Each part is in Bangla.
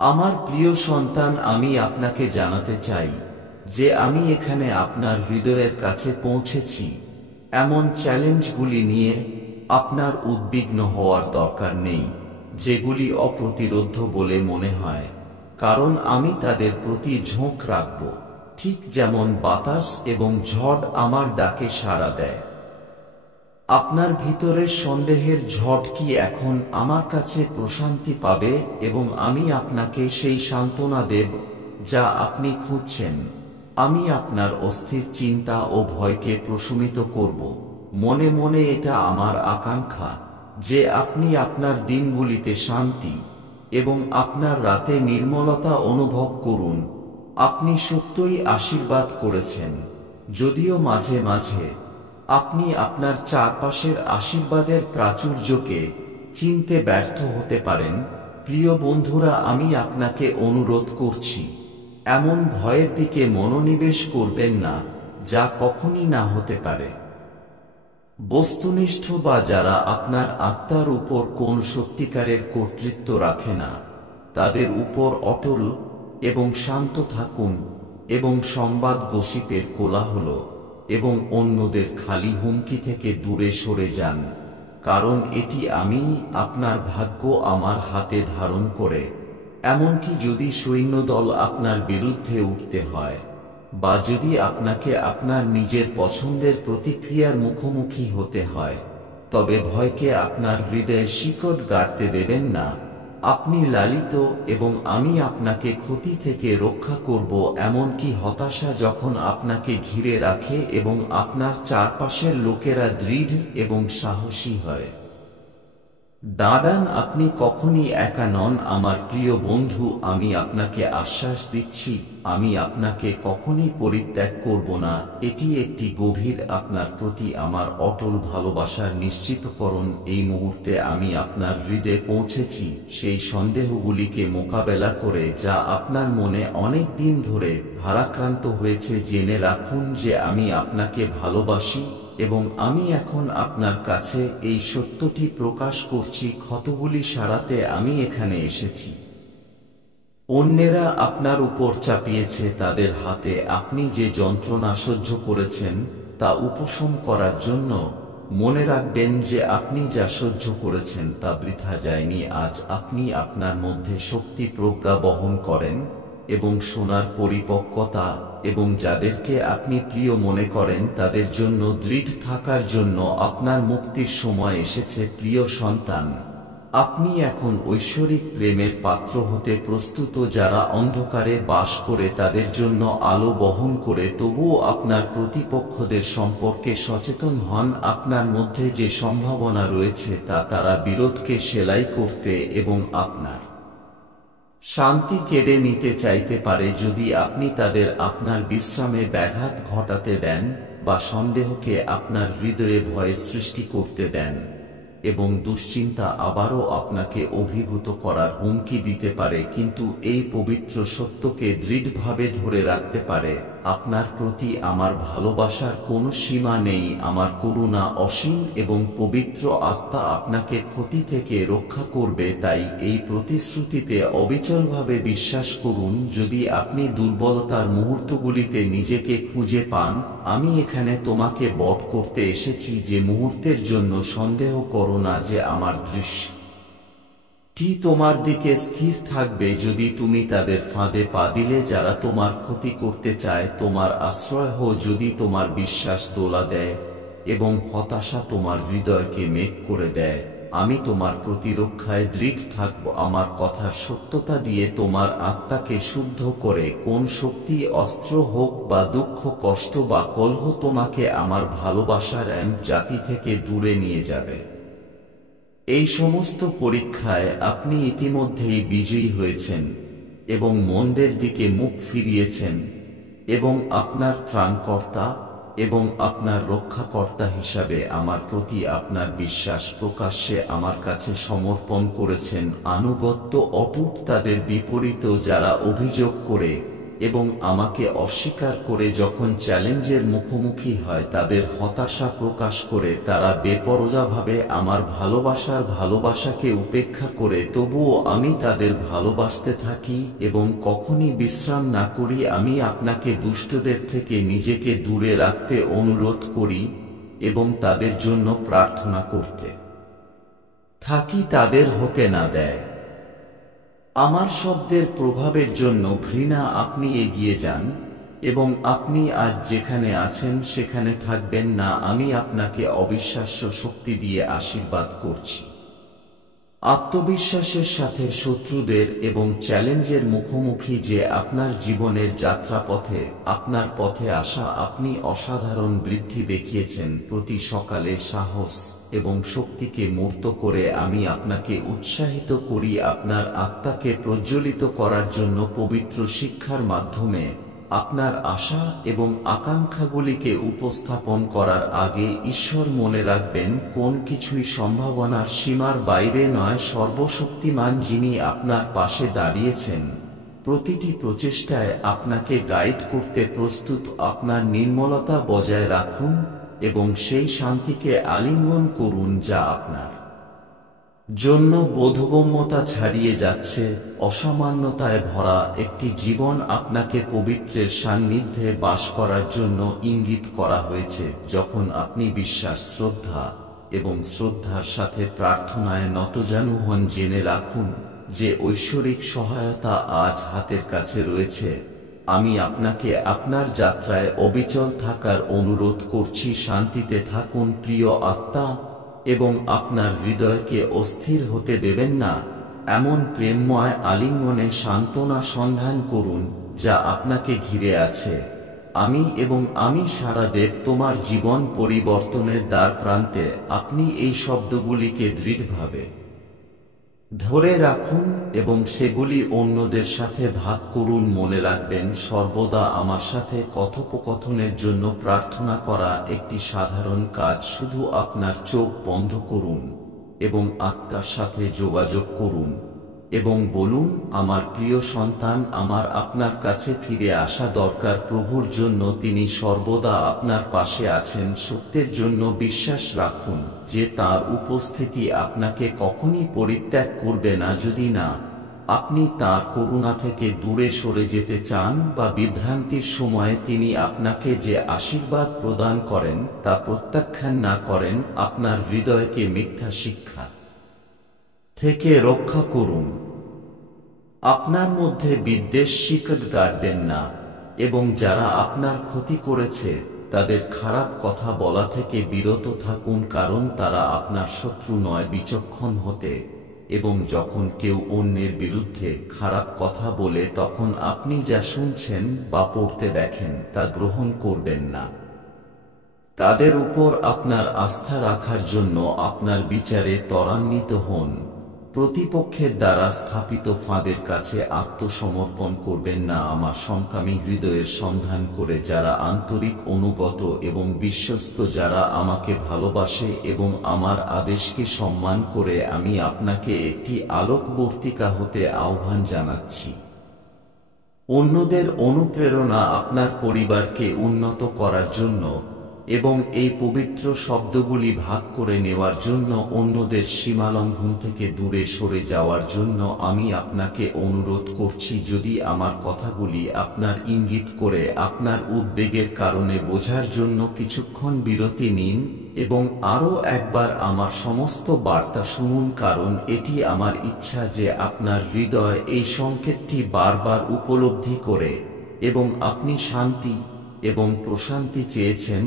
আমার প্রিয় সন্তান, আমি আপনাকে জানাতে চাই যে আমি এখানে আপনার হৃদয়ের কাছে পৌঁছেছি। এমন চ্যালেঞ্জগুলি নিয়ে আপনার উদ্বিগ্ন হওয়ার দরকার নেই, যেগুলি অপ্রতিরোধ্য বলে মনে হয়, কারণ আমি তাদের প্রতি ঝোঁক রাখব, ঠিক যেমন বাতাস এবং ঝড় আমার ডাকে সাড়া দেয়। আপনার ভিতরের সন্দেহের ঝড় কি এখন আমার কাছে প্রশান্তি পাবে এবং আমি আপনাকে সেই সান্ত্বনা দেব যা আপনি খুঁজছেন। আমি আপনার অস্থির চিন্তা ও ভয়কে প্রশমিত করব। মনে মনে এটা আমার আকাঙ্ক্ষা যে আপনি আপনার দিনগুলিতে শান্তি এবং আপনার রাতে নির্মলতা অনুভব করুন। আপনি সত্যই আশীর্বাদ করেছেন, যদিও মাঝে মাঝে আপনি আপনার চারপাশের আশীর্বাদের প্রাচুর্যকে চিনতে ব্যর্থ হতে পারেন। প্রিয় বন্ধুরা, আমি আপনাকে অনুরোধ করছি, এমন ভয়ের দিকে মনোনিবেশ করবেন না যা কখনই না হতে পারে। বস্তুনিষ্ঠ বা যারা আপনার আত্মার উপর কোন সত্যিকারের কর্তৃত্ব রাখে না, তাদের উপর অটল এবং শান্ত থাকুন এবং সংবাদ গসিপের কোলাহল এবং অন্যদের খালি হুমকি থেকে দূরে সরে যান, কারণ এটি আমি আপনার ভাগ্য আমার হাতে ধারণ করে। এমনকি যদি সৈন্যদল আপনার বিরুদ্ধে উঠতে হয় বা যদি আপনাকে আপনার নিজের পছন্দের প্রতিক্রিয়ার মুখোমুখি হতে হয়, তবে ভয়কে আপনার হৃদয়ে শিকড় গাড়তে দেবেন না। আপনি লালিত এবং আমি আপনাকে ক্ষতি থেকে রক্ষা করব। এমনকি হতাশা যখন আপনাকে ঘিরে রাখে এবং আপনার চারপাশের লোকেরা দৃঢ় এবং সাহসী হয়। দাঁড়ান, আপনি কখনই একা নন আমার প্রিয় বন্ধু। আমি আপনাকে আশ্বাস দিচ্ছি, আমি আপনাকে কখনই পরিত্যাগ করব না। এটি একটি গভীর আপনার প্রতি আমার অটল ভালোবাসার নিশ্চিতকরণ। এই মুহূর্তে আমি আপনার হৃদয়ে পৌঁছেছি, সেই সন্দেহগুলিকে মোকাবেলা করে যা আপনার মনে অনেক দিন ধরে ভারাক্রান্ত হয়েছে। জেনে রাখুন যে আমি আপনাকে ভালোবাসি এবং আমি এখন আপনার কাছে এই সত্যটি প্রকাশ করছি। ক্ষতগুলি সারাতে আমি এখানে এসেছি। অন্যেরা আপনার উপর চাপিয়েছে তাদের হাতে আপনি যে যন্ত্রণা সহ্য করেছেন তা উপশম করার জন্য। মনে রাখবেন যে আপনি যা সহ্য করেছেন তা বৃথা যায়নি। আজ আপনি আপনার মধ্যে শক্তি প্রজ্ঞা বহন করেন এবং সোনার পরিপক্কতা, এবং যাদেরকে আপনি প্রিয় মনে করেন তাদের জন্য দৃঢ় থাকার জন্য আপনার মুক্তির সময় এসেছে। প্রিয় সন্তান, আপনি এখন ঐশ্বরিক প্রেমের পাত্র হতে প্রস্তুত। যারা অন্ধকারে বাস করে তাদের জন্য আলো বহন করে, তবুও আপনার প্রতিপক্ষদের সম্পর্কে সচেতন হন। আপনার মধ্যে যে সম্ভাবনা রয়েছে তা তারা বিরোধকে সেলাই করতে এবং আপনার শান্তি কেড়ে নিতে চাইতে পারে। যদি আপনি তাদের আপনার বিশ্রামে ব্যাঘাত ঘটাতে দেন বা সন্দেহকে আপনার হৃদয়ে ভয় সৃষ্টি করতে দেন, এবং দুশ্চিন্তা আবারও আপনাকে অভিভূত করার হুমকি দিতে পারে, কিন্তু এই পবিত্র সত্যকে দৃঢ়ভাবে ধরে রাখতে পারে, আপনার প্রতি আমার ভালোবাসার কোনো সীমা নেই। আমার করুণা অসীম এবং পবিত্র আত্মা আপনাকে ক্ষতি থেকে রক্ষা করবে। তাই এই প্রতিশ্রুতিতে অবিচলভাবে বিশ্বাস করুন। যদি আপনি দুর্বলতার মুহূর্তগুলিতে নিজেকে খুঁজে পান, আমি এখানে তোমাকে বধ করতে এসেছি। যে মুহূর্তের জন্য সন্দেহ করো না যে আমার দৃষ্টি তোমার দিকে স্থির থাকবে। যদি তুমি তাদের ফাঁদে পা দিলে যারা তোমার ক্ষতি করতে চায়, তোমার আশ্রয় হো। যদি তোমার বিশ্বাস দোলা দেয় এবং হতাশা তোমার হৃদয়কে মেঘ করে দেয়, আমি তোমার প্রতিরক্ষায় দৃঢ় থাকব। আমার কথার সত্যতা দিয়ে তোমার আত্মাকে শুদ্ধ করে কোন শক্তি, অস্ত্র হোক বা দুঃখ, কষ্ট বা কলহ, তোমাকে আমার ভালোবাসার জাতি থেকে দূরে নিয়ে যাবে। এই সমস্ত পরীক্ষায় আপনি ইতিমধ্যেই বিজয়ী হয়েছেন এবং মন্দের দিকে মুখ ফিরিয়েছেন, এবং আপনার ত্রাণকর্তা এবং আপনার রক্ষাকর্তা হিসাবে আমার প্রতি আপনার বিশ্বাস প্রকাশ্যে আমার কাছে সমর্পণ করেছেন। আনুগত্য অটুট। তাদের বিপরীত যারা অভিযোগ করে এবং আমাকে অস্বীকার করে যখন চ্যালেঞ্জের মুখোমুখি হয় তাদের হতাশা প্রকাশ করে তারা বেপরোয়াভাবে আমার ভালোবাসাকে উপেক্ষা করে তবুও আমি তাদের ভালোবাসতে থাকি এবং কখনই বিশ্রাম না করি। আমি আপনাকে দুষ্টদের থেকে নিজেকে দূরে রাখতে অনুরোধ করি এবং তাদের জন্য প্রার্থনা করতে থাকি তাদের হতে না দেয়। আমার শব্দের প্রভাবের জন্য ঘৃণা আপনি এগিয়ে যান এবং আপনি আজ যেখানে আছেন সেখানে থাকবেন না। আমি আপনাকে অবিশ্বাস্য শক্তি দিয়ে আশীর্বাদ করছি। আত্মবিশ্বাসের সাথে শত্রুদের এবং চ্যালেঞ্জের মুখোমুখি যে আপনার জীবনের যাত্রাপথে আপনার পথে আসা আপনি অসাধারণ বৃদ্ধি দেখিয়েছেন। প্রতি সকালে সাহস এবং শক্তিকে মূর্ত করে আমি আপনাকে উৎসাহিত করি আপনার আত্মাকে প্রজ্বলিত করার জন্য পবিত্র শিক্ষার মাধ্যমে আপনার আশা এবং আকাঙ্ক্ষাগুলিকে উপস্থাপন করার আগে ঈশ্বর মনে রাখবেন কোন কিছুই সম্ভাবনার সীমার বাইরে নয়। সর্বশক্তিমান যিনি আপনার পাশে দাঁড়িয়েছেন প্রতিটি প্রচেষ্টায় আপনাকে গাইড করতে প্রস্তুত। আপনার নির্মলতা বজায় রাখুন এবং সেই শান্তিকে আলিঙ্গন করুন যা আপনার জন্য বোধগম্যতা ছাড়িয়ে যাচ্ছে। অসামান্যতায় ভরা একটি জীবন আপনাকে পবিত্রের সান্নিধ্যে বাস করার জন্য ইঙ্গিত করা হয়েছে। যখন আপনি বিশ্বাস, শ্রদ্ধা এবং শ্রদ্ধার সাথে প্রার্থনায় নতজানু হন, জেনে রাখুন যে ঐশ্বরিক সহায়তা আজ হাতের কাছে রয়েছে। আমি আপনাকে আপনার যাত্রায় অবিচল থাকার অনুরোধ করছি। শান্তিতে থাকুন প্রিয় আত্মা এবং আপনার হৃদয়কে অস্থির হতে দেবেন না। এমন প্রেমময় আলিঙ্গনে সান্ত্বনা সন্ধান করুন যা আপনাকে ঘিরে আছে। আমি সারা দেব তোমার জীবন পরিবর্তনের দ্বার প্রান্তে। আপনি এই শব্দগুলিকে দৃঢ়ভাবে ধরে রাখুন এবং সেগুলি অন্যদের সাথে ভাগ করুন। মনে রাখবেন, সর্বদা আমার সাথে কথোপকথনের জন্য প্রার্থনা করা একটি সাধারণ কাজ। শুধু আপনার চোখ বন্ধ করুন এবং আত্মার সাথে যোগাযোগ করুন এবং বলুন, আমার প্রিয় সন্তান, আমার আপনার কাছে ফিরে আসা দরকার। প্রভুর জন্য তিনি সর্বদা আপনার পাশে আছেন। সত্যের জন্য বিশ্বাস রাখুন যে তাঁর উপস্থিতি আপনাকে কখনই পরিত্যাগ করবে না। যদি না আপনি তাঁর করুণা থেকে দূরে সরে যেতে চান বা বিভ্রান্তির সময়ে তিনি আপনাকে যে আশীর্বাদ প্রদান করেন তা প্রত্যাখ্যান না করেন, আপনার হৃদয়কে মিথ্যা শিক্ষা থেকে রক্ষা করুন। আপনার মধ্যে বিদ্বেষ শিকড় গাড়বেন না এবং যারা আপনার ক্ষতি করেছে তাদের খারাপ কথা বলা থেকে বিরত থাকুন, কারণ তারা আপনার শত্রু নয়। বিচক্ষণ হতে এবং যখন কেউ অন্যের বিরুদ্ধে খারাপ কথা বলে তখন আপনি যা শুনছেন বা পড়তে দেখেন তা গ্রহণ করবেন না। তাদের উপর আপনার আস্থা রাখার জন্য আপনার বিচারে ত্বরান্বিত হন। প্রতিপক্ষের দ্বারা স্থাপিত ফাঁদের কাছে আত্মসমর্পণ করবেন না। আমার সমকামী হৃদয়ের সন্ধান করে যারা আন্তরিক, অনুগত এবং বিশ্বস্ত, যারা আমাকে ভালোবাসে এবং আমার আদেশকে সম্মান করে, আমি আপনাকে একটি আলোকবর্তিকা হতে আহ্বান জানাচ্ছি। অন্যদের অনুপ্রেরণা আপনার পরিবারকে উন্নত করার জন্য এবং এই পবিত্র শব্দগুলি ভাগ করে নেওয়ার জন্য, অন্যদের সীমালঙ্ঘন থেকে দূরে সরে যাওয়ার জন্য আমি আপনাকে অনুরোধ করছি। যদি আমার কথাগুলি আপনার ইঙ্গিত করে আপনার উদ্বেগের কারণে বোঝার জন্য কিছুক্ষণ বিরতি নিন এবং আরও একবার আমার সমস্ত বার্তা শুনুন, কারণ এটি আমার ইচ্ছা যে আপনার হৃদয় এই সংকেতটি বারবার উপলব্ধি করে এবং আপনি শান্তি এবং প্রশান্তি চেয়েছেন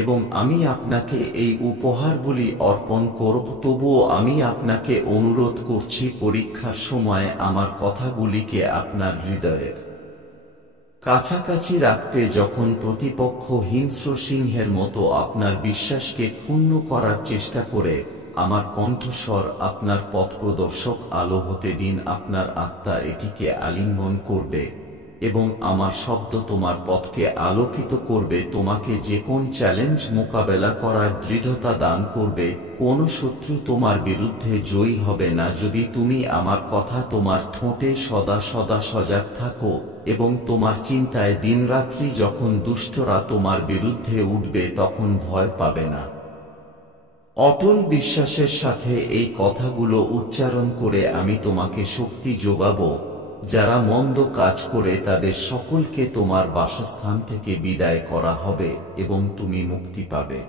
এবং আমি আপনাকে এই উপহারগুলি অর্পণ করব। তবুও আমি আপনাকে অনুরোধ করছি, পরীক্ষার সময় আমার কথাগুলিকে আপনার হৃদয়ের কাছাকাছি রাখতে। যখন প্রতিপক্ষ হিংস্র সিংহের মতো আপনার বিশ্বাসকে ক্ষুণ্ণ করার চেষ্টা করে, আমার কণ্ঠস্বর আপনার পথপ্রদর্শক আলো হতে দিন। আপনার আত্মা এটিকে আলিঙ্গন করবে এবং আমার শব্দ তোমার পথকে আলোকিত করবে, তোমাকে যে কোন চ্যালেঞ্জ মোকাবেলা করার দৃঢ়তা দান করবে। কোনো শত্রু তোমার বিরুদ্ধে জয়ী হবে না যদি তুমি আমার কথা তোমার ঠোঁটে সদা সদা সজাগ থাকো এবং তোমার চিন্তায় দিনরাত্রি যখন দুষ্টরা তোমার বিরুদ্ধে উঠবে তখন ভয় পাবে না। অটল বিশ্বাসের সাথে এই কথাগুলো উচ্চারণ করে আমি তোমাকে শক্তি যোগাবো। যারা মন্দ কাজ করে তাদের সকলকে তোমার বাসস্থান থেকে বিদায় করা হবে এবং তুমি মুক্তি পাবে।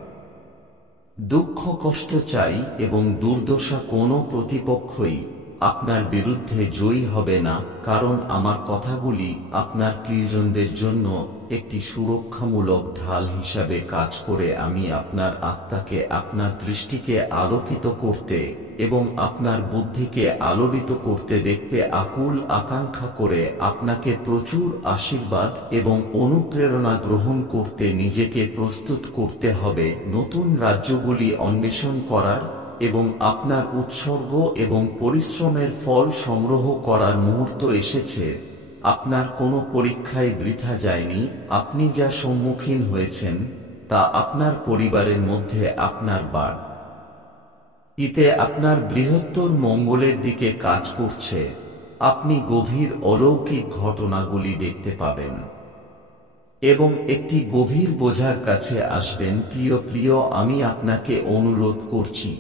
দুঃখ কষ্ট চাই এবং দুর্দশা কোনো প্রতিপক্ষই আপনার বিরুদ্ধে জয়ী হবে না, কারণ আমার কথাগুলি আপনার প্রিয়জনদের জন্য একটি সুরক্ষামূলক ঢাল হিসাবে কাজ করে। আমি আপনার আত্মাকে, আপনার দৃষ্টিকে আলোকিত করতে এবং আপনার বুদ্ধিকে আলোড়িত করতে দেখতে আকুল আকাঙ্ক্ষা করে আপনাকে প্রচুর আশীর্বাদ এবং অনুপ্রেরণা গ্রহণ করতে নিজেকে প্রস্তুত করতে হবে। নতুন রাজ্যগুলি অন্বেষণ করার এবং আপনার উৎসর্গ এবং পরিশ্রমের ফল সংগ্রহ করার মুহূর্ত এসেছে। আপনার কোনো পরীক্ষায় বৃথা যায়নি। আপনি যা সম্মুখীন হয়েছেন তা আপনার পরিবারের মধ্যে আপনার বাড়িতে আপনার বৃহত্তর মঙ্গলের দিকে কাজ করছে। আপনি গভীর অলৌকিক ঘটনাগুলি দেখতে পাবেন এবং একটি গভীর বোঝার কাছে আসবেন। প্রিয়, আমি আপনাকে অনুরোধ করছি,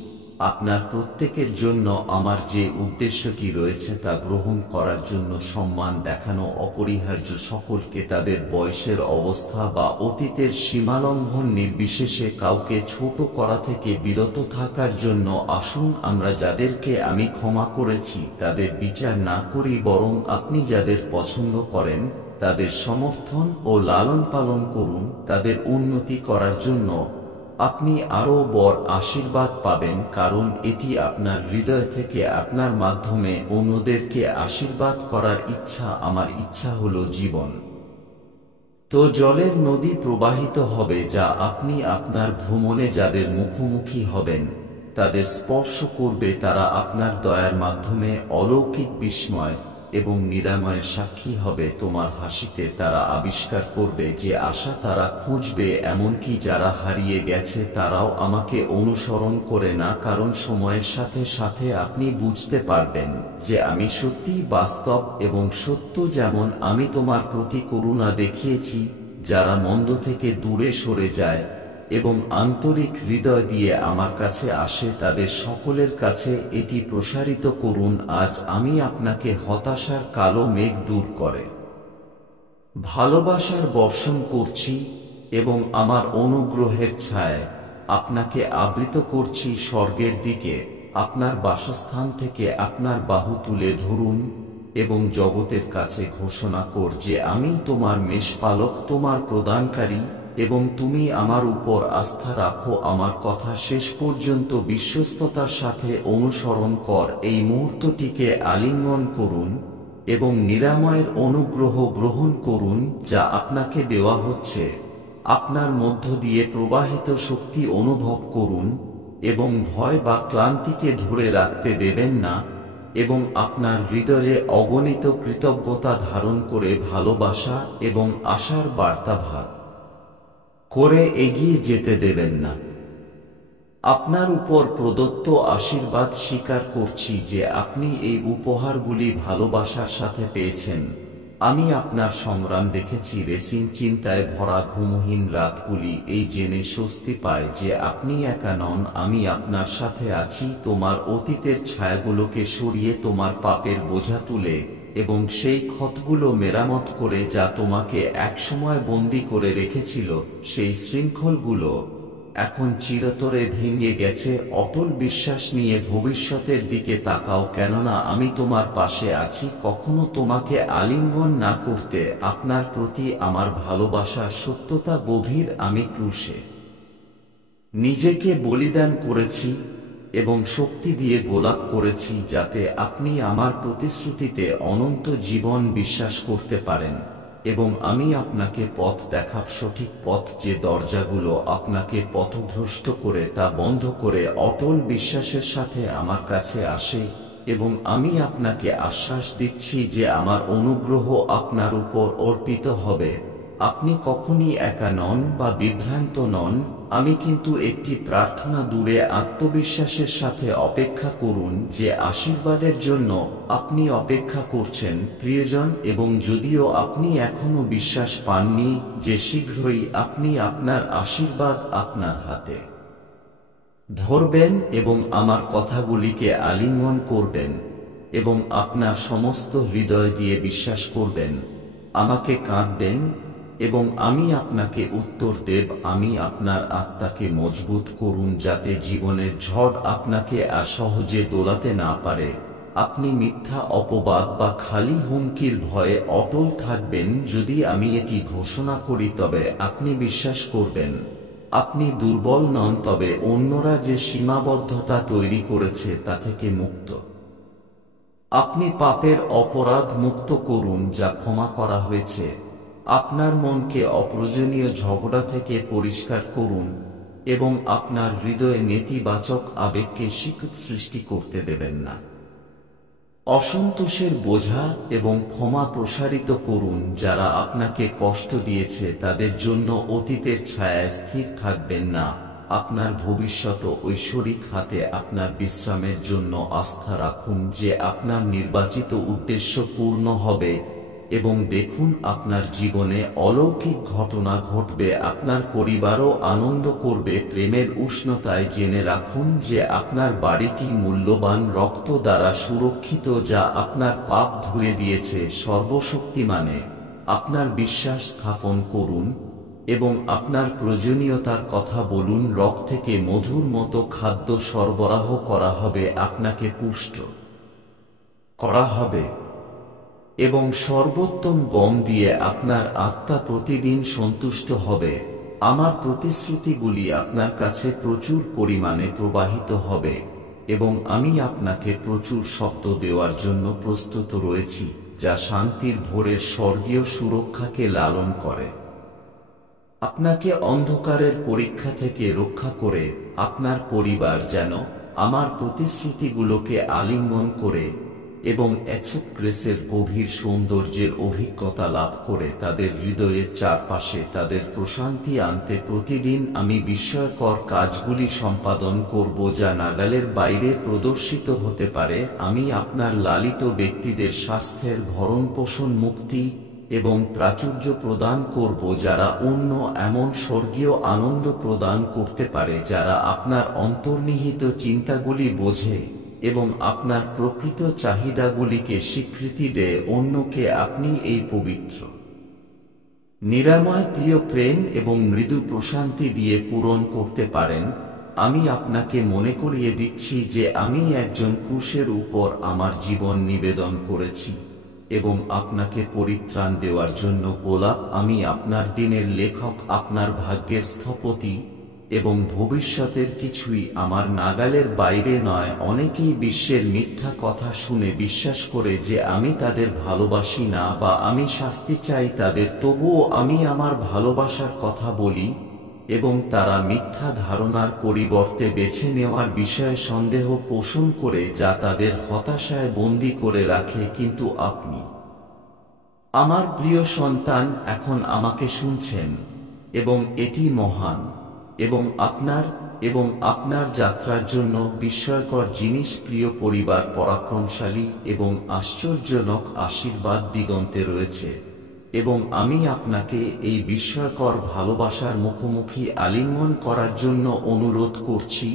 আপনার প্রত্যেকের জন্য আমার যে উদ্দেশ্যটি রয়েছে তা গ্রহণ করার জন্য সম্মান দেখানো অপরিহার্য। সকলকে তাদের বয়সের অবস্থা বা অতীতের সীমালঙ্ঘন নির্বিশেষে কাউকে ছোট করা থেকে বিরত থাকার জন্য আসুন আমরা যাদেরকে আমি ক্ষমা করেছি তাদের বিচার না করি, বরং আপনি যাদের পছন্দ করেন তাদের সমর্থন ও লালন পালন করুন। তাদের উন্নতি করার জন্য আপনি আরও বড় আশীর্বাদ পাবেন, কারণ এটি আপনার হৃদয় থেকে আপনার মাধ্যমে অন্যদেরকে আশীর্বাদ করার ইচ্ছা। আমার ইচ্ছা হলো জীবন তো জলের নদী প্রবাহিত হবে, যা আপনি আপনার ভ্রমণে যাদের মুখোমুখি হবেন তাদের স্পর্শ করবে। তারা আপনার দয়ার মাধ্যমে অলৌকিক বিস্ময় এবং নিরাময়ের সাক্ষী হবে। তোমার হাসিতে তারা আবিষ্কার করবে যে আশা তারা খুঁজবে। এমনকি যারা হারিয়ে গেছে তারাও আমাকে অনুসরণ করে না, কারণ সময়ের সাথে সাথে আপনি বুঝতে পারবেন যে আমি সত্যিই বাস্তব এবং সত্য। যেমন আমি তোমার প্রতি করুণা দেখিয়েছি, যারা মন্দ থেকে দূরে সরে যায় এবং আন্তরিক হৃদয় দিয়ে আমার কাছে আসে তাদের সকলের কাছে এটি প্রসারিত করুন। আজ আমি আপনাকে হতাশার কালো মেঘ দূর করে ভালোবাসার বর্ষণ করছি এবং আমার অনুগ্রহের ছায়ায় আপনাকে আবৃত করছি স্বর্গের দিকে। আপনার বাসস্থান থেকে আপনার বাহু তুলে ধরুন এবং জগতের কাছে ঘোষণা কর যে আমি তোমার মেষপালক, তোমার প্রদানকারী, এবং তুমি আমার উপর আস্থা রাখো। আমার কথা শেষ পর্যন্ত বিশ্বস্ততার সাথে অনুসরণ কর। এই মুহূর্তটিকে আলিঙ্গন করুন এবং নিরাময়ের অনুগ্রহ গ্রহণ করুন যা আপনাকে দেওয়া হচ্ছে। আপনার মধ্য দিয়ে প্রবাহিত শক্তি অনুভব করুন এবং ভয় বা ক্লান্তিকে ধরে রাখতে দেবেন না, এবং আপনার হৃদয়ে অগণিত কৃতজ্ঞতা ধারণ করে ভালোবাসা এবং আশার বার্তা ভাগ করে এগিয়ে যেতে দেবেন না। আপনার উপর প্রদত্ত আশীর্বাদ স্বীকার করছি যে আপনি এই উপহারগুলি ভালোবাসার সাথে পেয়েছেন। আমি আপনার সংগ্রাম দেখেছি, রেসিং চিন্তায় ভরা ঘুমহীন রাতগুলি, এই জেনে স্বস্তি পায় যে আপনি একা নন। আমি আপনার সাথে আছি। তোমার অতীতের ছায়াগুলোকে সরিয়ে তোমার পাপের বোঝা তুলে এবং সেই ক্ষতগুলো মেরামত করে যা তোমাকে একসময় বন্দী করে রেখেছিল, সেই শৃঙ্খলগুলো এখন চিরতরে ভেঙে গেছে। অটল বিশ্বাস নিয়ে ভবিষ্যতের দিকে তাকাও, কেননা আমি তোমার পাশে আছি। কখনো তোমাকে আলিঙ্গন না করতে আপনার প্রতি আমার ভালোবাসার সত্যতা গভীর। আমি ক্রুশে নিজেকে বলিদান করেছি এবং শক্তি দিয়ে গোলাপ করেছি যাতে আপনি আমার প্রতিশ্রুতিতে অনন্ত জীবন বিশ্বাস করতে পারেন, এবং আমি আপনাকে পথ দেখাব, সঠিক পথ। যে দরজাগুলো আপনাকে পথভ্রষ্ট করে তা বন্ধ করে অটল বিশ্বাসের সাথে আমার কাছে আসে এবং আমি আপনাকে আশ্বাস দিচ্ছি যে আমার অনুগ্রহ আপনার উপর অর্পিত হবে। আপনি কখনই একা নন বা বিভ্রান্ত নন। আমি কিন্তু একটি প্রার্থনা দূরে আত্মবিশ্বাসের সাথে অপেক্ষা করুন যে আশীর্বাদের জন্য আপনি অপেক্ষা করছেন প্রিয়জন, এবং যদিও আপনি এখনো বিশ্বাস পাননি যে শীঘ্রই আপনি আপনার আশীর্বাদ আপনার হাতে ধরবেন এবং আমার কথাগুলিকে আলিঙ্গন করবেন এবং আপনার সমস্ত হৃদয় দিয়ে বিশ্বাস করবেন, আমাকে কাঁদবেন এবং আমি আপনাকে উত্তর দেব। আমি আপনার আত্মাকে মজবুত করুন যাতে জীবনের ঝড় আপনাকে আর সহজে দোলাতে না পারে। আপনি মিথ্যা অপবাদ বা খালি হুমকির ভয়ে অটল থাকবেন। যদি আমি এটি ঘোষণা করি তবে আপনি বিশ্বাস করবেন। আপনি দুর্বল নন, তবে অন্যরা যে সীমাবদ্ধতা তৈরি করেছে তা থেকে মুক্ত। আপনি পাপের অপরাধ মুক্ত করুন যা ক্ষমা করা হয়েছে। আপনার মনকে অপ্রয়োজনীয় ঝগড়া থেকে পরিষ্কার করুন এবং আপনার হৃদয়ে নেতিবাচক আবেগকে স্বীকৃতি সৃষ্টি করতে দেবেন না। অসন্তোষের বোঝা এবং ক্ষমা প্রসারিত করুন। যারা আপনাকে কষ্ট দিয়েছে তাদের জন্য অতীতের ছায়ায় স্থির থাকবেন না। আপনার ভবিষ্যৎ ঐশ্বরিক হাতে। আপনার বিশ্রামের জন্য আস্থা রাখুন যে আপনার নির্বাচিত উদ্দেশ্য পূর্ণ হবে এবং দেখুন আপনার জীবনে অলৌকিক ঘটনা ঘটবে। আপনার পরিবারও আনন্দ করবে প্রেমের উষ্ণতায়। জেনে রাখুন যে আপনার বাড়িটি মূল্যবান রক্ত দ্বারা সুরক্ষিত যা আপনার পাপ ধুয়ে দিয়েছে। সর্বশক্তিমানে আপনার বিশ্বাস স্থাপন করুন এবং আপনার প্রয়োজনীয়তার কথা বলুন। রক থেকে মধুর মতো খাদ্য সরবরাহ করা হবে, আপনাকে পুষ্ট করা হবে এবং সর্বোত্তম গম দিয়ে আপনার আত্মা প্রতিদিন সন্তুষ্ট হবে। আমার প্রতিশ্রুতিগুলি আপনার কাছে প্রচুর পরিমাণে প্রবাহিত হবে এবং আমি আপনাকে প্রচুর শব্দ দেওয়ার জন্য প্রস্তুত রয়েছি যা শান্তির ভোরের স্বর্গীয় সুরক্ষাকে লালন করে। আপনাকে অন্ধকারের পরীক্ষা থেকে রক্ষা করে আপনার পরিবার যেন আমার প্রতিশ্রুতিগুলোকে আলিঙ্গন করে এবং এক্সপ্রেসের গভীর সৌন্দর্যের অভিজ্ঞতা লাভ করে তাদের হৃদয়ের চারপাশে তাদের প্রশান্তি আনতে। প্রতিদিন আমি বিস্ময়কর কাজগুলি সম্পাদন করব যা নাগালের বাইরে প্রদর্শিত হতে পারে। আমি আপনার লালিত ব্যক্তিদের স্বাস্থ্যের ভরণপোষণ, মুক্তি এবং প্রাচুর্য প্রদান করব যারা অন্য এমন স্বর্গীয় আনন্দ প্রদান করতে পারে যারা আপনার অন্তর্নিহিত চিন্তাগুলি বোঝে এবং আপনার প্রকৃত চাহিদাগুলিকে স্বীকৃতি দেয়। অন্যকে আপনি এই পবিত্র নিরাময়, প্রিয় প্রেম এবং মৃদু প্রশান্তি দিয়ে পূরণ করতে পারেন। আমি আপনাকে মনে করিয়ে দিচ্ছি যে আমি একজন ক্রুশের উপর আমার জীবন নিবেদন করেছি এবং আপনাকে পরিত্রাণ দেওয়ার জন্য গোলাপ। আমি আপনার দিনের লেখক, আপনার ভাগ্যের স্থপতি এবং ভবিষ্যতের কিছুই আমার নাগালের বাইরে নয়। অনেকেই বিশ্বের মিথ্যা কথা শুনে বিশ্বাস করে যে আমি তাদের ভালোবাসি না বা আমি শাস্তি চাই তাদের, তবুও আমি আমার ভালোবাসার কথা বলি এবং তারা মিথ্যা ধারণার পরিবর্তে বেছে নেওয়ার বিষয়ে সন্দেহ পোষণ করে যা তাদের হতাশায় বন্দী করে রাখে। কিন্তু আপনি আমার প্রিয় সন্তান এখন আমাকে শুনছেন এবং এটি মহান এবং আপনার যাত্রার জন্য বিস্ময়কর জিনিস। প্রিয় পরিবার, পরাক্রমশালী এবং আশ্চর্যজনক আশীর্বাদ দিগন্তে রয়েছে এবং আমি আপনাকে এই বিস্ময়কর ভালোবাসার মুখোমুখি আলিঙ্গন করার জন্য অনুরোধ করছি।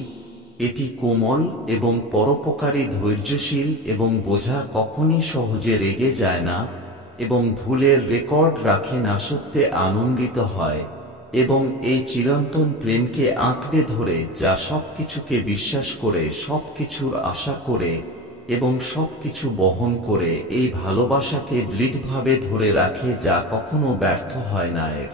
এটি কোমল এবং পরোপকারী, ধৈর্যশীল এবং বোঝা কখনই সহজে রেগে যায় না এবং ভুলের রেকর্ড রাখে না, সত্যে আনন্দিত হয় এবং এই চিরন্তন প্রেমকে আঁকড়ে ধরে যা সবকিছুকে বিশ্বাস করে, সবকিছুর আশা করে এবং সবকিছু বহন করে। এই ভালোবাসাকে দৃঢ়ভাবে ধরে রাখে যা কখনো ব্যর্থ হয় না। এর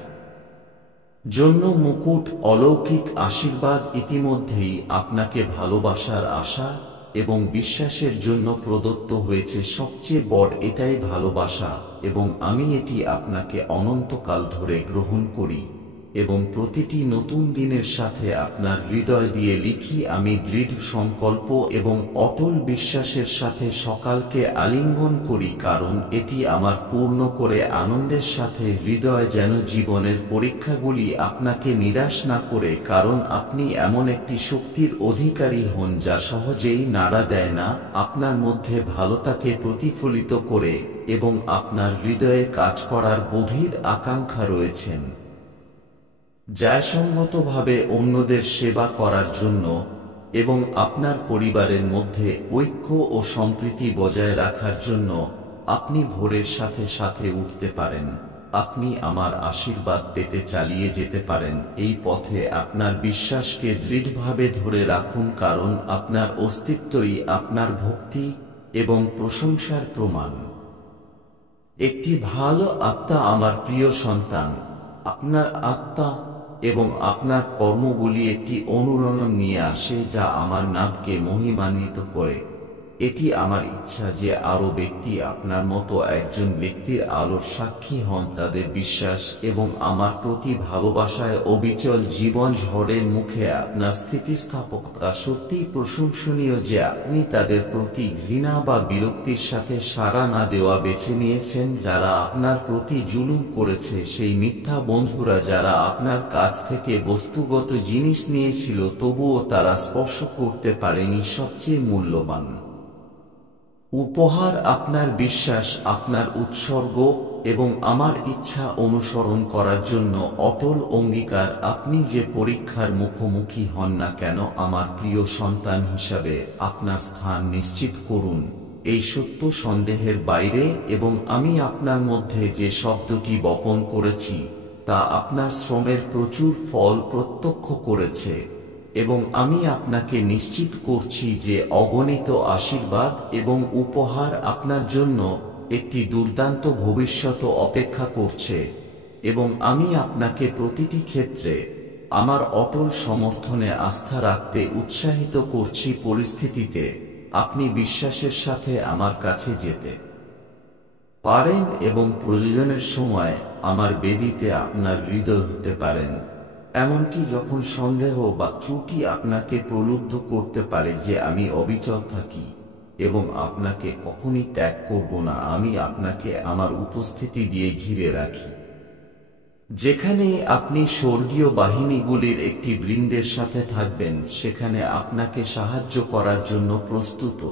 জন্য মুকুট, অলৌকিক আশীর্বাদ ইতিমধ্যেই আপনাকে ভালোবাসার আশা এবং বিশ্বাসের জন্য প্রদত্ত হয়েছে। সবচেয়ে বড় এটাই ভালোবাসা এবং আমি এটি আপনাকে অনন্তকাল ধরে গ্রহণ করি এবং প্রতিটি নতুন দিনের সাথে আপনার হৃদয় দিয়ে লিখি, আমি দৃঢ় সংকল্প এবং অটল বিশ্বাসের সাথে সকালকে আলিঙ্গন করি, কারণ এটি আমার পূর্ণ করে আনন্দের সাথে হৃদয় যেন জীবনের পরীক্ষাগুলি আপনাকে নিরাশ না করে, কারণ আপনি এমন একটি শক্তির অধিকারী হন যা সহজেই নাড়া দেয় না, আপনার মধ্যে ভালোতাকে প্রতিফলিত করে এবং আপনার হৃদয়ে কাজ করার গভীর আকাঙ্ক্ষা রয়েছেন ন্যায়সঙ্গতভাবে অন্যদের সেবা করার জন্য এবং আপনার পরিবারের মধ্যে ঐক্য ও সম্প্রীতি বজায় রাখার জন্য। আপনি ভোরের সাথে সাথে উঠতে পারেন, আপনি আমার আশীর্বাদ পেতে চালিয়ে যেতে পারেন এই পথে। আপনার বিশ্বাসকে দৃঢ়ভাবে ধরে রাখুন, কারণ আপনার অস্তিত্বই আপনার ভক্তি এবং প্রশংসার প্রমাণ। একটি ভালো আত্মা আমার প্রিয় সন্তান, আপনার আত্মা এবং আপনার কর্মগুলি একটি অনুরণন নিয়ে আসে যা আমার নামকে মহিমান্বিত করে। এটি আমার ইচ্ছা যে আরও ব্যক্তি আপনার মতো একজন ব্যক্তির আলোর সাক্ষী হন, তাদের বিশ্বাস এবং আমার প্রতি ভালোবাসায় অবিচল জীবন ঝড়ের মুখে আপনার স্থিতিস্থাপকতা সত্যিই প্রশংসনীয় যে আপনি তাদের প্রতি ঘৃণা বা বিরক্তির সাথে সাড়া না দেওয়া বেছে নিয়েছেন। যারা আপনার প্রতি জুলুম করেছে, সেই মিথ্যা বন্ধুরা যারা আপনার কাছ থেকে বস্তুগত জিনিস নিয়েছিল তবুও তারা স্পর্শ করতে পারেনি সবচেয়ে মূল্যবান উপহার, আপনার বিশ্বাস, আপনার উৎসর্গ এবং আমার ইচ্ছা অনুসরণ করার জন্য অটল অঙ্গীকার। আপনি যে পরীক্ষার মুখোমুখি হন না কেন, আমার প্রিয় সন্তান হিসাবে আপনার স্থান নিশ্চিত করুন এই সত্য সন্দেহের বাইরে, এবং আমি আপনার মধ্যে যে শব্দটি বপন করেছি তা আপনার শ্রমের প্রচুর ফল প্রত্যক্ষ করেছে, এবং আমি আপনাকে নিশ্চিত করছি যে অগণিত আশীর্বাদ এবং উপহার আপনার জন্য একটি দুর্দান্ত ভবিষ্যৎ অপেক্ষা করছে। এবং আমি আপনাকে প্রতিটি ক্ষেত্রে আমার অটল সমর্থনে আস্থা রাখতে উৎসাহিত করছি। পরিস্থিতিতে আপনি বিশ্বাসের সাথে আমার কাছে যেতে পারেন এবং প্রয়োজনের সময় আমার বেদিতে আপনার হৃদয় হতে পারেন, এমনকি যখন সন্দেহ বা ত্রুটি আপনাকে প্রলুব্ধ করতে পারে যে আমি অবিচল থাকি এবং আপনাকে কখনই ত্যাগ করব না। আমি আপনাকে আমার উপস্থিতি দিয়ে ঘিরে রাখি, যেখানে আপনি স্বর্গীয় বাহিনীগুলির একটি বৃন্দের সাথে থাকবেন, সেখানে আপনাকে সাহায্য করার জন্য প্রস্তুত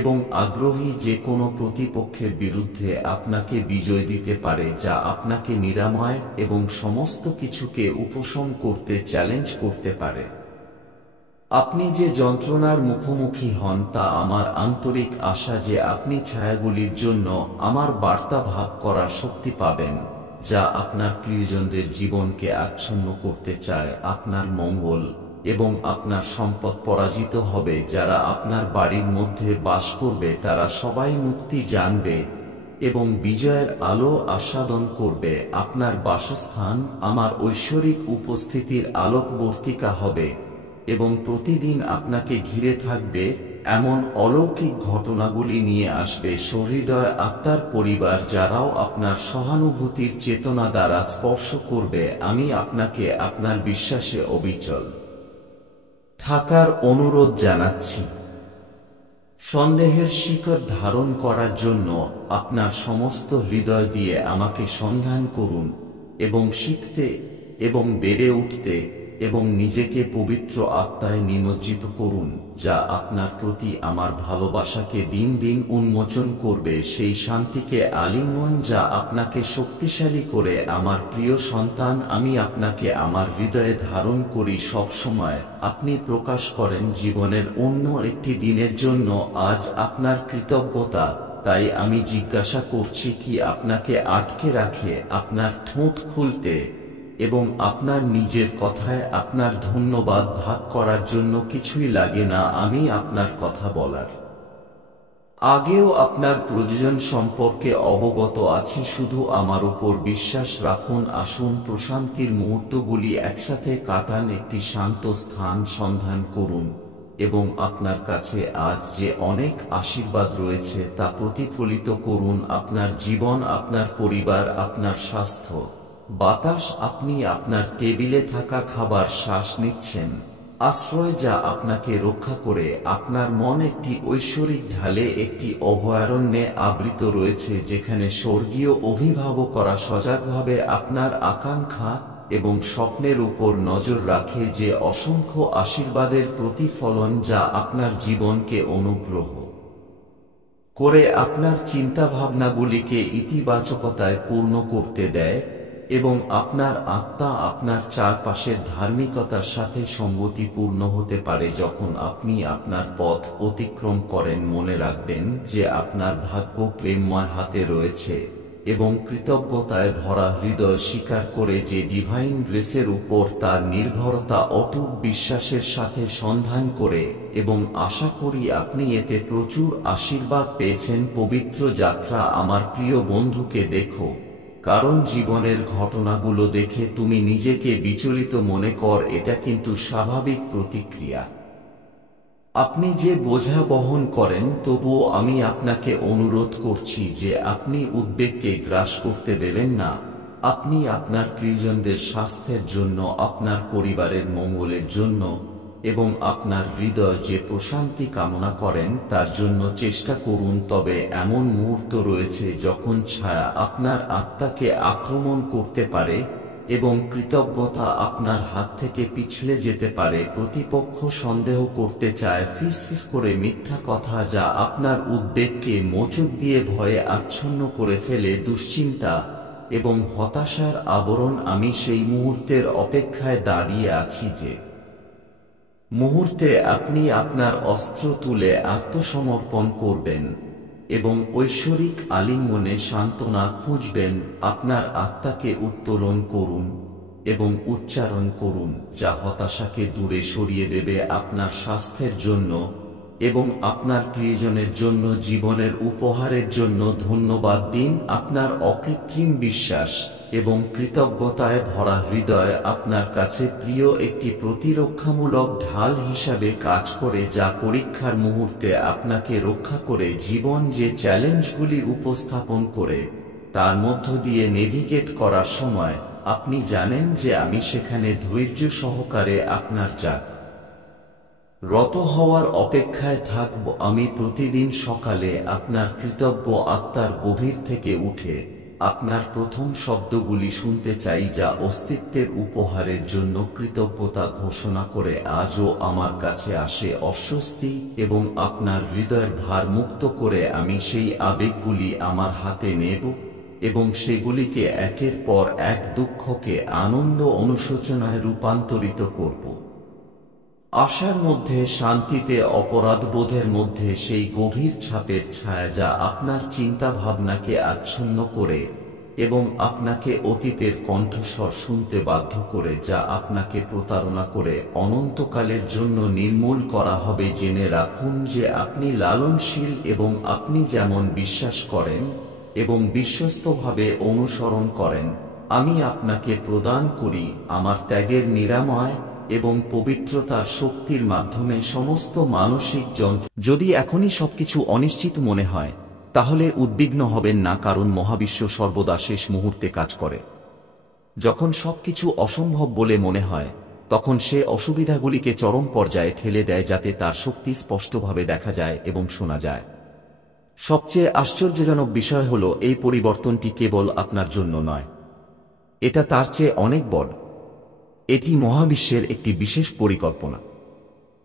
এবং আগ্রহী যে কোনো প্রতিপক্ষের বিরুদ্ধে আপনাকে বিজয় দিতে পারে, যা আপনাকে নিরাময় এবং সমস্ত কিছুকে উপশম করতে চ্যালেঞ্জ করতে পারে। আপনি যে যন্ত্রণার মুখোমুখি হন তা আমার আন্তরিক আশা যে আপনি ছায়াগুলির জন্য আমার বার্তা ভাগ করার শক্তি পাবেন, যা আপনার প্রিয়জনদের জীবনকে আচ্ছন্ন করতে চায়। আপনার মঙ্গল এবং আপনার সম্পদ পরাজিত হবে। যারা আপনার বাড়ির মধ্যে বাস করবে তারা সবাই মুক্তি জানবে এবং বিজয়ের আলো আস্বাদন করবে। আপনার বাসস্থান আমার ঐশ্বরিক উপস্থিতির আলোকবর্তিকা হবে এবং প্রতিদিন আপনাকে ঘিরে থাকবে এমন অলৌকিক ঘটনাগুলি নিয়ে আসবে সহৃদয় আত্মার পরিবার, যারাও আপনার সহানুভূতির চেতনা দ্বারা স্পর্শ করবে। আমি আপনাকে আপনার বিশ্বাসে অবিচল থাকার অনুরোধ জানাচ্ছি। সন্দেহের শিকড় ধারণ করার জন্য আপনার সমস্ত হৃদয় দিয়ে আমাকে সন্ধান করুন এবং শিখতে এবং বেড়ে উঠতে এবং নিজেকে পবিত্র আত্মায় নিমজ্জিত করুন, যা আপনার প্রতি আমার ভালোবাসাকে দিন দিন উন্মোচন করবে, সেই শান্তিকে আলিঙ্গন যা আপনাকে শক্তিশালী করে। আমার প্রিয় সন্তান, আমি আপনাকে আমার হৃদয়ে ধারণ করি সব সময়। আপনি প্রকাশ করেন জীবনের অন্য একটি দিনের জন্য আজ আপনার কৃতজ্ঞতা। তাই আমি জিজ্ঞাসা করছি কি আপনাকে আটকে রাখে আপনার ঠোঁট খুলতে এবং আপনার নিজের কথায় আপনার ধন্যবাদ ভাগ করার জন্য কিছুই লাগে না। আমি আপনার কথা বলার আগেও আপনার প্রয়োজন সম্পর্কে অবগত আছি, শুধু আমার উপর বিশ্বাস রাখুন। আসুন প্রশান্তির মুহূর্তগুলি একসাথে কাটান, একটি শান্ত স্থান সন্ধান করুন এবং আপনার কাছে আজ যে অনেক আশীর্বাদ রয়েছে তা প্রতিফলিত করুন। আপনার জীবন, আপনার পরিবার, আপনার স্বাস্থ্য, বাতাস, আপনি আপনার টেবিলে থাকা খাবার শ্বাস নিচ্ছেন, আশ্রয় যা আপনাকে রক্ষা করে। আপনার মন একটি ঐশ্বরিক ঢালে, একটি অভয়ারণ্যে আবৃত রয়েছে যেখানে স্বর্গীয় অভিভাবকরা সজাগভাবে আপনার আকাঙ্ক্ষা এবং স্বপ্নের উপর নজর রাখে, যে অসংখ্য আশীর্বাদের প্রতিফলন যা আপনার জীবনকে অনুগ্রহ করে আপনার চিন্তাভাবনাগুলিকে ইতিবাচকতায় পূর্ণ করতে দেয় এবং আপনার আত্মা আপনার চারপাশের ধার্মিকতার সাথে সঙ্গতিপূর্ণ হতে পারে। যখন আপনি আপনার পথ অতিক্রম করেন, মনে রাখবেন যে আপনার ভাগ্য প্রেমময় হাতে রয়েছে এবং কৃতজ্ঞতায় ভরা হৃদয় স্বীকার করে যে ডিভাইন গ্রেসের উপর তার নির্ভরতা অটুট বিশ্বাসের সাথে সন্ধান করে, এবং আশা করি আপনি এতে প্রচুর আশীর্বাদ পেয়েছেন। পবিত্র যাত্রা আমার প্রিয় বন্ধুকে দেখো, কারণ জীবনের ঘটনাগুলো দেখে তুমি নিজেকে বিচলিত মনে কর, এটা কিন্তু স্বাভাবিক প্রতিক্রিয়া। আপনি যে বোঝা বহন করেন, তবুও আমি আপনাকে অনুরোধ করছি যে আপনি উদ্বেগকে গ্রাস করতে দেবেন না। আপনি আপনার প্রিয়জনদের স্বাস্থ্যের জন্য, আপনার পরিবারের মঙ্গলের জন্য এবং আপনার হৃদয় যে প্রশান্তি কামনা করেন তার জন্য চেষ্টা করুন। তবে এমন মুহূর্ত রয়েছে যখন ছায়া আপনার আত্মাকে আক্রমণ করতে পারে এবং কৃতজ্ঞতা আপনার হাত থেকে পিছলে যেতে পারে। প্রতিপক্ষ সন্দেহ করতে চায়, ফিসফিস করে মিথ্যা কথা যা আপনার উদ্বেগকে মোচড় দিয়ে ভয়ে আচ্ছন্ন করে ফেলে। দুশ্চিন্তা এবং হতাশার আবরণ। আমি সেই মুহূর্তের অপেক্ষায় দাঁড়িয়ে আছি যে মুহূর্তে আপনি আপনার অস্ত্র তুলে আত্মসমর্পণ করবেন এবং ঐশ্বরিক আলিঙ্গনে সান্ত্বনা খুঁজবেন। আপনার আত্মাকে উত্তোলন করুন এবং উচ্চারণ করুন, যা হতাশাকে দূরে সরিয়ে দেবে। আপনার স্বাস্থ্যের জন্য এবং আপনার প্রিয়জনের জন্য, জীবনের উপহারের জন্য ধন্যবাদ দিন। আপনার অকৃত্রিম বিশ্বাস এবং কৃতজ্ঞতায় ভরা হৃদয় আপনার কাছে প্রিয় একটি প্রতিরক্ষামূলক ঢাল হিসাবে কাজ করে, যা পরীক্ষার মুহূর্তে আপনাকে রক্ষা করে। জীবন যে চ্যালেঞ্জগুলি উপস্থাপন করে তার মধ্য দিয়ে নেভিগেট করার সময় আপনি জানেন যে আমি সেখানে ধৈর্য সহকারে আপনার রত হওয়ার অপেক্ষায় থাকব। আমি প্রতিদিন সকালে আপনার কৃতজ্ঞ আত্মার গভীর থেকে উঠে আপনার প্রথম শব্দগুলি শুনতে চাই, যা অস্তিত্বের উপহারের জন্য কৃতজ্ঞতা ঘোষণা করে। আজও আমার কাছে আসে অস্বস্তি এবং আপনার হৃদয়ের ভার মুক্ত করে আমি সেই আবেগগুলি আমার হাতে নেব এবং সেগুলিকে একের পর এক দুঃখকে আনন্দ অনুশোচনায় রূপান্তরিত করব। আশার মধ্যে, শান্তিতে, অপরাধবোধের মধ্যে সেই গভীর ছাপের ছায়া যা আপনার চিন্তা ভাবনাকে আচ্ছন্ন করে এবং আপনাকে অতীতের কণ্ঠস্বর শুনতে বাধ্য করে, যা আপনাকে প্রতারণা করে অনন্তকালের জন্য নির্মূল করা হবে। জেনে রাখুন যে আপনি লালনশীল এবং আপনি যেমন বিশ্বাস করেন এবং বিশ্বস্তভাবে অনুসরণ করেন, আমি আপনাকে প্রদান করি আমার ত্যাগের নিরাময় এবং পবিত্রতার শক্তির মাধ্যমে সমস্ত মানসিক যন্ত্র। যদি এখনই সবকিছু অনিশ্চিত মনে হয়, তাহলে উদ্বিগ্ন হবেন না, কারণ মহাবিশ্ব সর্বদা শেষ মুহূর্তে কাজ করে। যখন সবকিছু অসম্ভব বলে মনে হয়, তখন সে অসুবিধাগুলিকে চরম পর্যায়ে ঠেলে দেয়, যাতে তার শক্তি স্পষ্টভাবে দেখা যায় এবং শোনা যায়। সবচেয়ে আশ্চর্যজনক বিষয় হল, এই পরিবর্তনটি কেবল আপনার জন্য নয়, এটা তার চেয়ে অনেক বড়। এটি মহাবিশ্বের একটি বিশেষ পরিকল্পনা,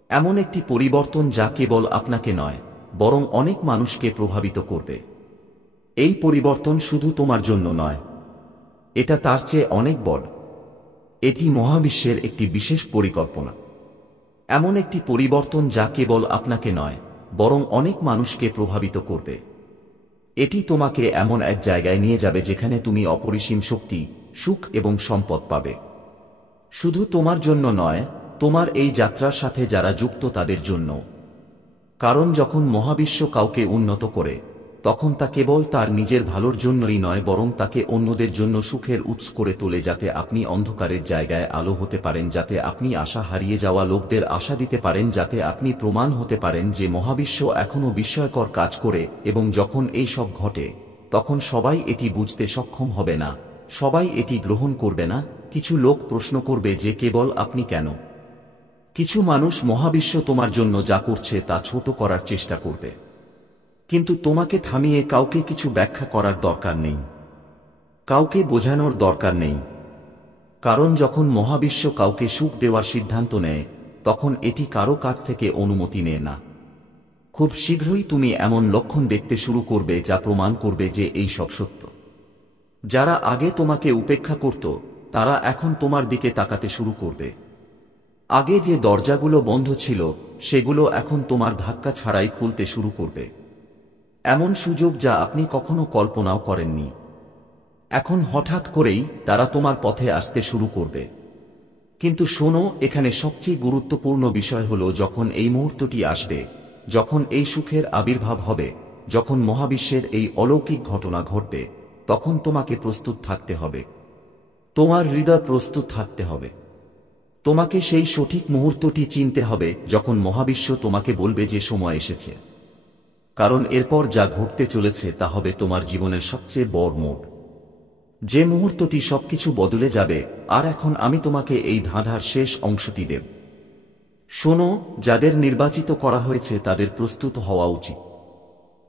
এমন একটি পরিবর্তন যা কেবল আপনাকে নয়, বরং অনেক মানুষকে প্রভাবিত করবে। এই পরিবর্তন শুধু তোমার জন্য নয়, এটা তার চেয়ে অনেক বড়। এটি মহাবিশ্বের একটি বিশেষ পরিকল্পনা, এমন একটি পরিবর্তন যা কেবল আপনাকে নয়, বরং অনেক মানুষকে প্রভাবিত করবে। এটি তোমাকে এমন এক জায়গায় নিয়ে যাবে যেখানে তুমি অপরিসীম শক্তি, সুখ এবং সম্পদ পাবে। শুধু তোমার জন্য নয়, তোমার এই যাত্রার সাথে যারা যুক্ত তাদের জন্য। কারণ যখন মহাবিশ্ব কাউকে উন্নত করে, তখন তা কেবল তার নিজের ভালোর জন্যই নয়, বরং তাকে অন্যদের জন্য সুখের উৎস করে তোলে, যাতে আপনি অন্ধকারের জায়গায় আলো হতে পারেন, যাতে আপনি আশা হারিয়ে যাওয়া লোকদের আশা দিতে পারেন, যাতে আপনি প্রমাণ হতে পারেন যে মহাবিশ্ব এখনও বিস্ময়কর কাজ করে। এবং যখন এই সব ঘটে, তখন সবাই এটি বুঝতে সক্ষম হবে না, সবাই এটি গ্রহণ করবে না, কিছু লোক প্রশ্ন করবে যে কেবল আপনি কেন। কিছু মানুষ মহাবিশ্ব তোমার জন্য যা করছে তা ছোট করার চেষ্টা করবে। কিন্তু তোমাকে থামিয়ে কাউকে কিছু ব্যাখ্যা করার দরকার নেই, কাউকে বোঝানোর দরকার নেই। কারণ যখন মহাবিশ্ব কাউকে সুখ দেওয়ার সিদ্ধান্ত নেয়, তখন এটি কারো কাছ থেকে অনুমতি নেয় না। খুব শীঘ্রই তুমি এমন লক্ষণ দেখতে শুরু করবে যা প্রমাণ করবে যে এই সব সত্য। যারা আগে তোমাকে উপেক্ষা করত, তারা এখন তোমার দিকে তাকাতে শুরু করবে। আগে যে দরজাগুলো বন্ধ ছিল, সেগুলো এখন তোমার ধাক্কা ছাড়াই খুলতে শুরু করবে। এমন সুযোগ যা আপনি কখনো কল্পনাও করেননি, এখন হঠাৎ করেই তারা তোমার পথে আসতে শুরু করবে। কিন্তু শোনো, এখানে সবচেয়ে গুরুত্বপূর্ণ বিষয় হল, যখন এই মুহূর্তটি আসবে, যখন এই সুখের আবির্ভাব হবে, যখন মহাবিশ্বের এই অলৌকিক ঘটনা ঘটবে, তখন তোমাকে প্রস্তুত থাকতে হবে। তোমার হৃদয় প্রস্তুত থাকতে হবে। তোমাকে সেই সঠিক মুহূর্তটি চিনতে হবে যখন মহাবিশ্ব তোমাকে বলবে যে সময় এসেছে। কারণ এরপর যা ঘটতে চলেছে তা হবে তোমার জীবনের সবচেয়ে বড় মোড়, যে মুহূর্তটি সবকিছু বদলে যাবে। আর এখন আমি তোমাকে এই ধাঁধার শেষ অংশটি দেব। শোনো, যাদের নির্বাচিত করা হয়েছে তাদের প্রস্তুত হওয়া উচিত।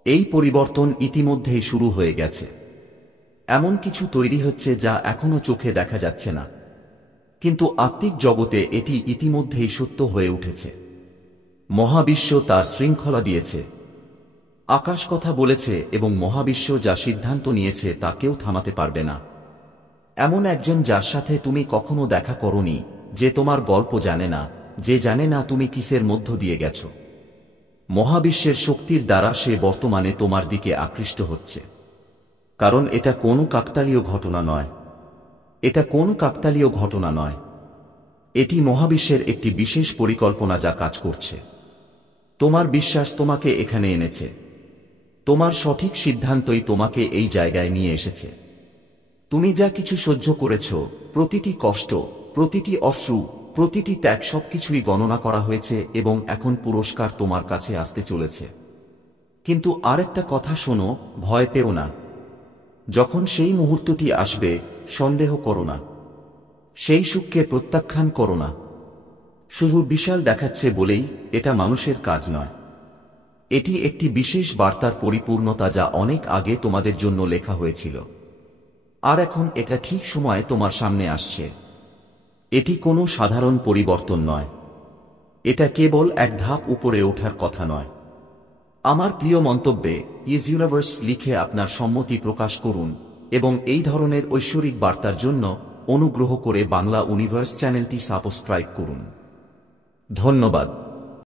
এই পরিবর্তন ইতিমধ্যেই শুরু হয়ে গেছে। এমন কিছু তৈরি হচ্ছে যা এখনো চোখে দেখা যাচ্ছে না, কিন্তু আত্মিক জগতে এটি ইতিমধ্যেই সত্য হয়ে উঠেছে। মহাবিশ্ব তার শৃঙ্খলা দিয়েছে, আকাশ কথা বলেছে, এবং মহাবিশ্ব যা সিদ্ধান্ত নিয়েছে তা কেউ থামাতে পারবে না। এমন একজন যার সাথে তুমি কখনো দেখা করনি, যে তোমার গল্প জানে না, যে জানে না তুমি কিসের মধ্য দিয়ে গেছ। মহাবিশ্বের শক্তির দ্বারা সে বর্তমানে তোমার দিকে আকৃষ্ট হচ্ছে। কারণ এটা কোনো কাকতালীয় ঘটনা নয়, এটা কোনো কাকতালীয় ঘটনা নয়। এটি মহাবিশ্বের একটি বিশেষ পরিকল্পনা যা কাজ করছে। তোমার বিশ্বাস তোমাকে এখানে এনেছে, তোমার সঠিক সিদ্ধান্তই তোমাকে এই জায়গায় নিয়ে এসেছে। তুমি যা কিছু সহ্য করেছ, প্রতিটি কষ্ট, প্রতিটি অশ্রু, প্রতিটি ত্যাগ, সবকিছুই গণনা করা হয়েছে এবং এখন পুরস্কার তোমার কাছে আসতে চলেছে। কিন্তু আরেকটা কথা শোনো, ভয় পেও না। যখন সেই মুহূর্তটি আসবে, সন্দেহ করো না, সেই সুখকে প্রত্যাখ্যান করো না। শুধু বিশাল দেখাচ্ছে বলেই এটা মানুষের কাজ নয়। এটি একটি বিশেষ বার্তার পরিপূর্ণতা যা অনেক আগে তোমাদের জন্য লেখা হয়েছিল। আর এখন এটা ঠিক সময়ে তোমার সামনে আসছে। এটি কোনো সাধারণ পরিবর্তন নয়, এটা কেবল এক ধাপ উপরে ওঠার কথা নয়। আমার প্রিয় মন্তব্যে ইজ ইউনিভার্স লিখে আপনার সম্মতি প্রকাশ করুন এবং এই ধরনের ঐশ্বরিক বার্তার জন্য অনুগ্রহ করে বাংলা ইউনিভার্স চ্যানেলটি সাবস্ক্রাইব করুন। ধন্যবাদ।